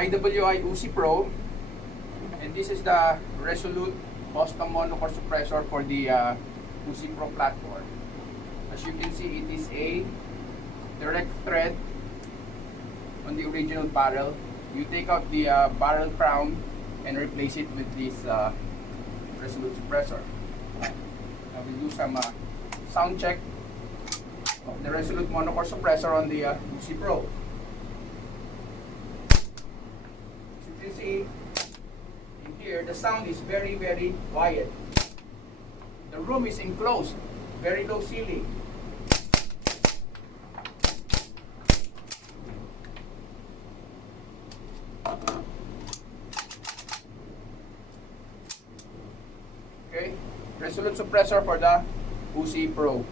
IWI UZI PRO, and this is the Resolute Monocore Suppressor for the UZI PRO platform. As you can see, it is a direct thread on the original barrel. You take out the barrel crown and replace it with this Resolute suppressor. I will do some sound check of the Resolute Monocore Suppressor on the UZI PRO. As you can see, in here, the sound is very, very quiet. The room is enclosed, very low ceiling. Okay, Resolute suppressor for the UZI PRO.